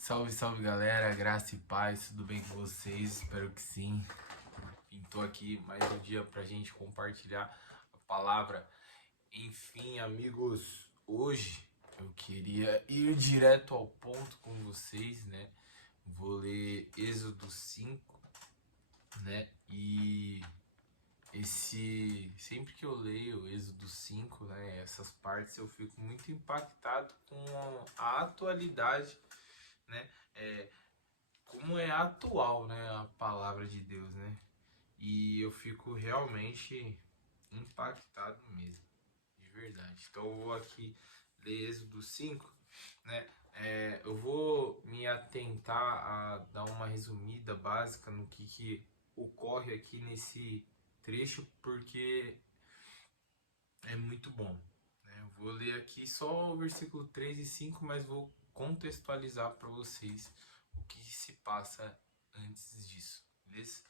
Salve, salve galera, graça e paz, tudo bem com vocês? Espero que sim. Tô aqui mais um dia pra gente compartilhar a palavra. Enfim, amigos, hoje eu queria ir direto ao ponto com vocês, né? Vou ler Êxodo 5, né? E sempre que eu leio Êxodo 5, né, essas partes, eu fico muito impactado com a atualidade, né? Como é atual, né, a palavra de Deus, né? E eu fico realmente impactado mesmo, de verdade. Então eu vou aqui ler Êxodo 5, né? Eu vou me atentar a dar uma resumida básica no que ocorre aqui nesse trecho, porque é muito bom, né? Eu vou ler aqui só o versículo 3 e 5, mas vou contextualizar para vocês o que se passa antes disso, beleza?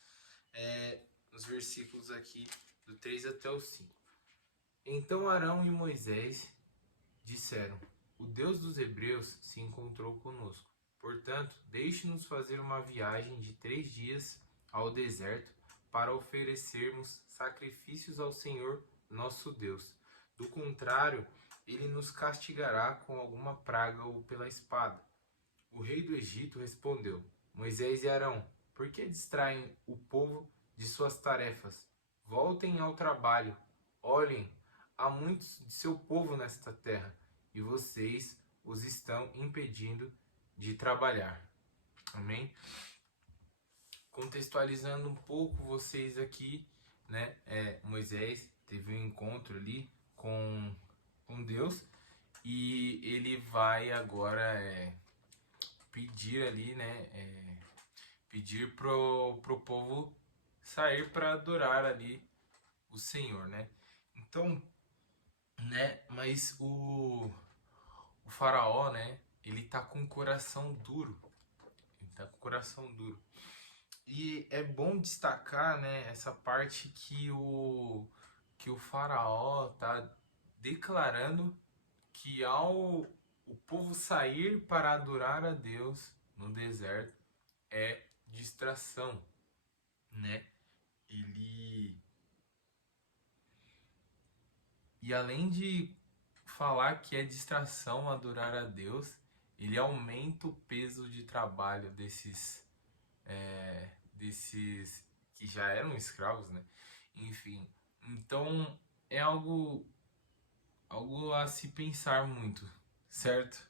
Os versículos aqui do 3 até o 5. Então Arão e Moisés disseram: O Deus dos Hebreus se encontrou conosco. Portanto, deixe-nos fazer uma viagem de 3 dias ao deserto para oferecermos sacrifícios ao Senhor nosso Deus. Do contrário, ele nos castigará com alguma praga ou pela espada. O rei do Egito respondeu: Moisés e Arão, por que distraem o povo de suas tarefas? Voltem ao trabalho. Olhem, há muitos de seu povo nesta terra, e vocês os estão impedindo de trabalhar. Amém? Contextualizando um pouco vocês aqui, né? Moisés teve um encontro ali com Deus e ele vai agora pedir ali, né? Pedir pro povo sair para adorar ali o Senhor, né? Então, né? Mas o faraó, né? Ele tá com o coração duro. Ele tá com o coração duro. E é bom destacar, né? Essa parte que o faraó tá declarando que ao o povo sair para adorar a Deus no deserto é distração, né? Ele e além de falar que é distração adorar a Deus, ele aumenta o peso de trabalho desses que já eram escravos, né? Enfim, então é algo a se pensar muito, certo?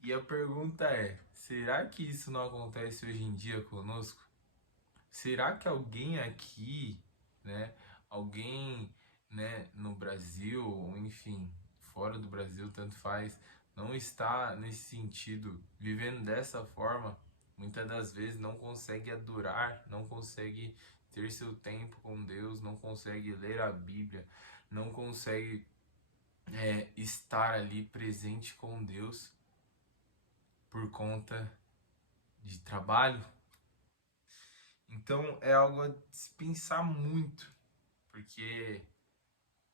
E a pergunta é: será que isso não acontece hoje em dia conosco? Será que alguém aqui, né, alguém, né, no Brasil, ou enfim, fora do Brasil, tanto faz, não está nesse sentido, vivendo dessa forma, muitas das vezes não consegue adorar, não consegue ter seu tempo com Deus, não consegue ler a Bíblia, não consegue estar ali presente com Deus por conta de trabalho? Então é algo a se pensar muito, porque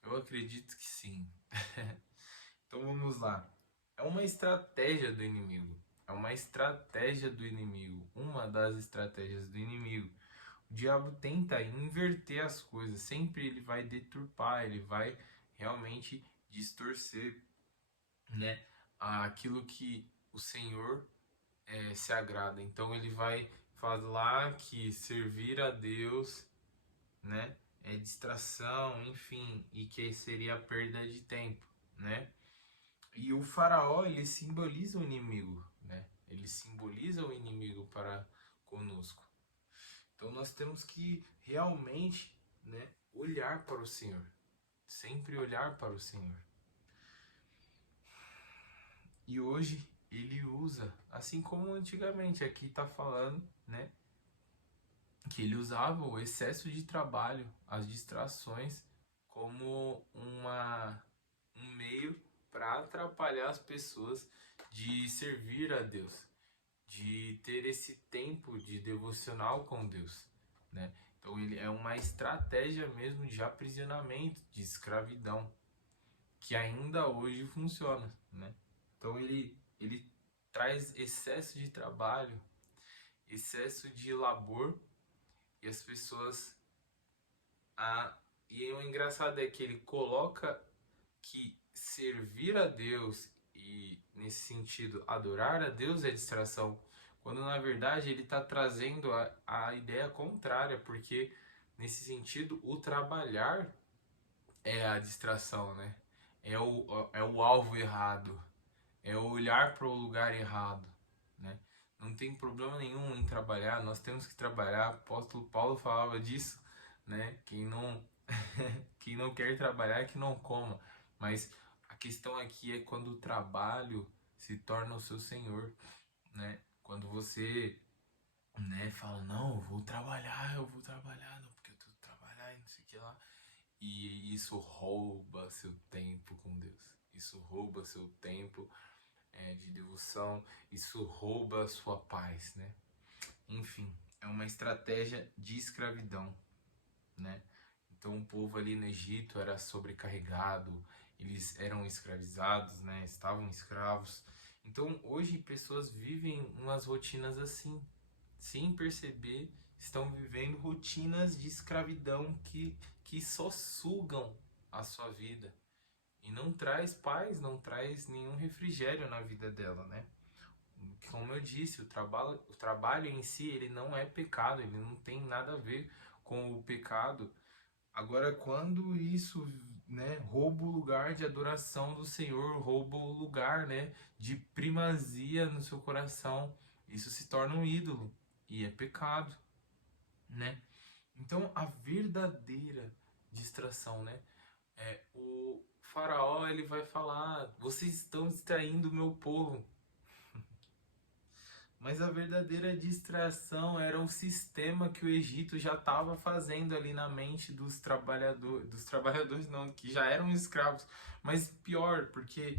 eu acredito que sim. Então vamos lá. É uma estratégia do inimigo. É uma estratégia do inimigo. Uma das estratégias do inimigo. O diabo tenta inverter as coisas. Sempre ele vai deturpar, ele vai realmente distorcer, né, aquilo que o Senhor se agrada. Então ele vai falar que servir a Deus, né, é distração, enfim, e que seria perda de tempo, né? E o faraó, ele simboliza o inimigo, né? Ele simboliza o inimigo para conosco. Então nós temos que realmente, né, olhar para o Senhor, sempre olhar para o Senhor. E hoje ele usa, assim como antigamente, aqui está falando, né, que ele usava o excesso de trabalho, as distrações, como um meio para atrapalhar as pessoas de servir a Deus, de ter esse tempo de devocional com Deus, né? Então ele é uma estratégia mesmo de aprisionamento, de escravidão, que ainda hoje funciona, né? Então ele traz excesso de trabalho, excesso de labor, e as pessoas... E o engraçado é que ele coloca que servir a Deus e, nesse sentido, adorar a Deus é distração, quando na verdade ele está trazendo a ideia contrária, porque nesse sentido o trabalhar é a distração, né? É o alvo errado, é olhar para o lugar errado, né? Não tem problema nenhum em trabalhar, nós temos que trabalhar. O apóstolo Paulo falava disso, né? Quem não quer trabalhar, que não coma. Mas a questão aqui é quando o trabalho se torna o seu senhor, né? Quando você, né, fala, não, eu vou trabalhar, não, porque eu tenho que trabalhar e não sei o que lá. E isso rouba seu tempo com Deus. Isso rouba seu tempo de devoção. Isso rouba a sua paz, né? Enfim, é uma estratégia de escravidão, né? Então o povo ali no Egito era sobrecarregado, eles eram escravizados, né? Estavam escravos. Então hoje pessoas vivem umas rotinas assim, sem perceber, estão vivendo rotinas de escravidão que só sugam a sua vida e não traz paz, não traz nenhum refrigério na vida dela, né? Como eu disse, o trabalho em si, ele não é pecado, ele não tem nada a ver com o pecado. Agora, quando isso, né, rouba o lugar de adoração do Senhor, rouba o lugar, né, de primazia no seu coração, isso se torna um ídolo e é pecado, né? Então, a verdadeira distração, né, o faraó, ele vai falar: vocês estão distraindo o meu povo. Mas a verdadeira distração era o sistema que o Egito já estava fazendo ali na mente dos trabalhadores não, que já eram escravos. Mas pior, porque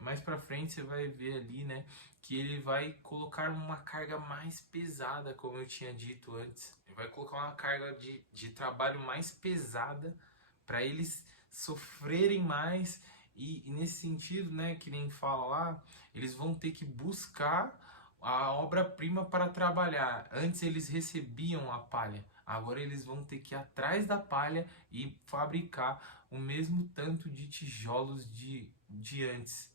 mais pra frente você vai ver ali, né, que ele vai colocar uma carga mais pesada, como eu tinha dito antes. Ele vai colocar uma carga de trabalho mais pesada para eles sofrerem mais. E nesse sentido, né, que nem fala lá, eles vão ter que buscar a obra-prima para trabalhar. Antes eles recebiam a palha, agora eles vão ter que ir atrás da palha e fabricar o mesmo tanto de tijolos de antes,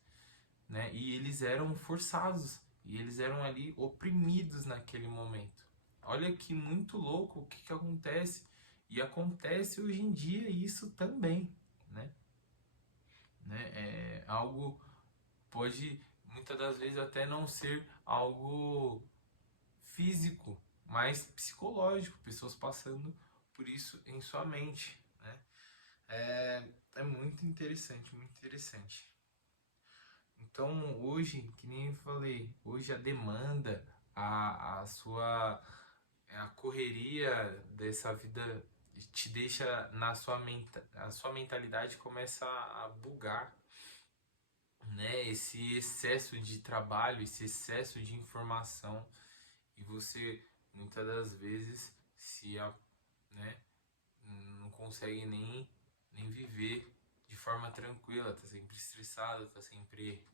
né? E eles eram forçados, e eles eram ali oprimidos naquele momento. Olha que muito louco o que acontece, e acontece hoje em dia isso também, né? É algo pode muitas das vezes até não ser algo físico, mas psicológico, pessoas passando por isso em sua mente, né? É muito interessante, muito interessante. Então hoje, que nem eu falei, hoje a demanda, a correria dessa vida te deixa a sua mentalidade começa a bugar, né? Esse excesso de trabalho, esse excesso de informação, e você muitas das vezes né, não consegue nem viver de forma tranquila, tá sempre estressado, tá sempre,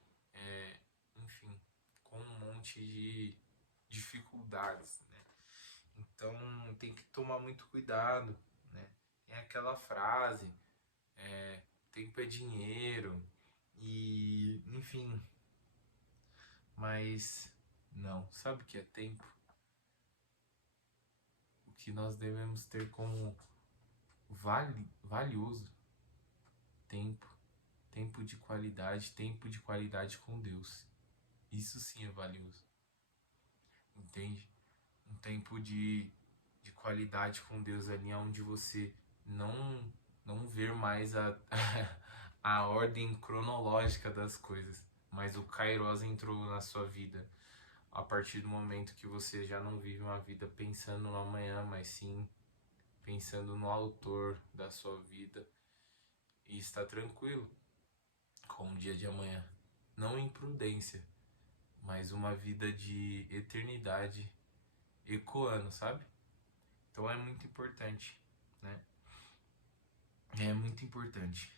enfim, com um monte de dificuldades, né? Então tem que tomar muito cuidado, né? Tem aquela frase, tempo é dinheiro, e enfim, mas não, sabe o que é tempo? O que nós devemos ter como valioso: tempo, tempo de qualidade com Deus. Isso sim é valioso, entende? Um tempo de qualidade com Deus ali onde você não ver mais a ordem cronológica das coisas, mas o Kairos entrou na sua vida a partir do momento que você já não vive uma vida pensando no amanhã, mas sim pensando no autor da sua vida, e está tranquilo com o dia de amanhã. Não imprudência, mas uma vida de eternidade ecoando, sabe? Então é muito importante, né? É muito importante.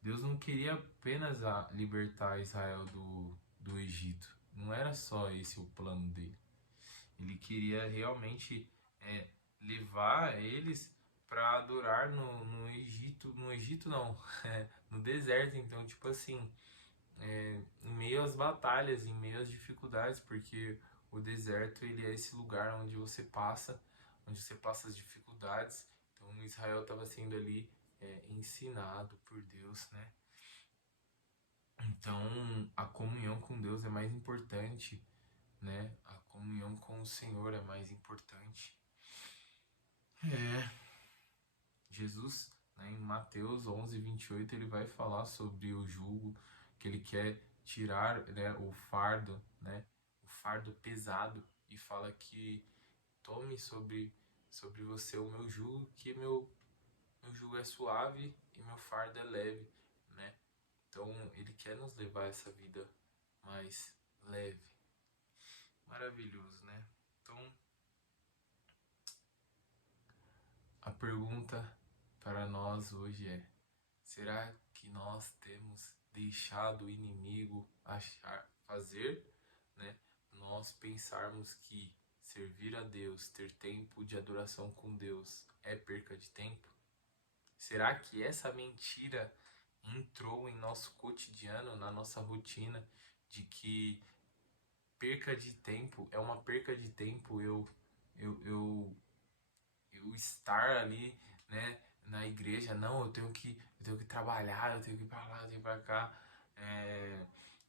Deus não queria apenas libertar Israel do Egito. Não era só esse o plano dele. Ele queria realmente levar eles para adorar no Egito, no Egito não, no deserto. Então, tipo assim, em meio às batalhas, em meio às dificuldades, porque o deserto ele é esse lugar onde você passa as dificuldades. Então Israel estava sendo ali ensinado por Deus, né? Então a comunhão com Deus é mais importante, né? A comunhão com o Senhor é mais importante. Jesus, né, em Mateus 11:28, ele vai falar sobre o jugo, que ele quer tirar, né, o fardo, né, o fardo pesado, e fala que tome sobre você o meu jugo, que meu jugo é suave e meu fardo é leve, né? Então ele quer nos levar a essa vida mais leve. Maravilhoso, né? Então a pergunta para nós hoje é: será que nós temos deixado o inimigo fazer, né? Nós pensarmos que servir a Deus, ter tempo de adoração com Deus é perca de tempo? Será que essa mentira entrou em nosso cotidiano, na nossa rotina, de que perca de tempo é uma perca de tempo eu, eu, eu estar ali, né, na igreja? Não, eu tenho que trabalhar, eu tenho que ir pra lá, eu tenho que ir pra cá,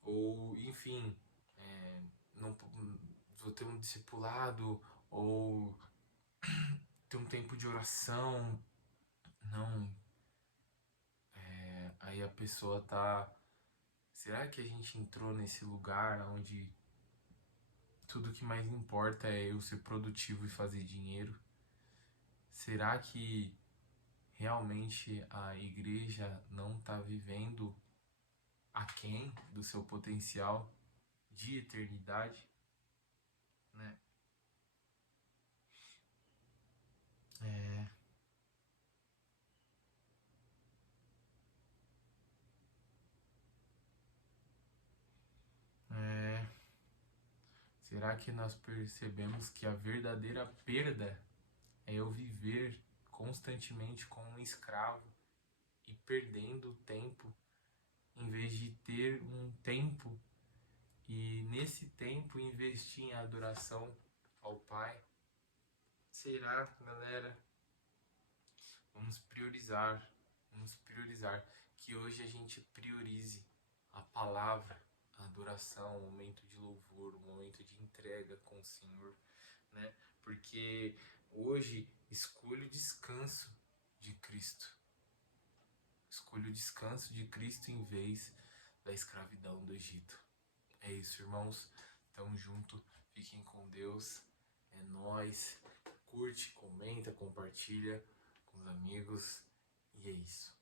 ou enfim, não vou ter um discipulado, ou ter um tempo de oração. Não, aí a pessoa tá. Será que a gente entrou nesse lugar onde tudo que mais importa é eu ser produtivo e fazer dinheiro? Será que realmente a igreja não está vivendo aquém do seu potencial de eternidade, né? É, é. Será que nós percebemos que a verdadeira perda é eu viver constantemente como um escravo e perdendo o tempo, em vez de ter um tempo e nesse tempo investir em adoração ao Pai? Será, galera? Vamos priorizar, que hoje a gente priorize a palavra, a adoração, o momento de louvor, o momento de entrega com o Senhor, né? Porque hoje escolho o descanso de Cristo. Escolho o descanso de Cristo em vez da escravidão do Egito. É isso, irmãos. Tamo junto. Fiquem com Deus. É nóis. Curte, comenta, compartilha com os amigos. E é isso.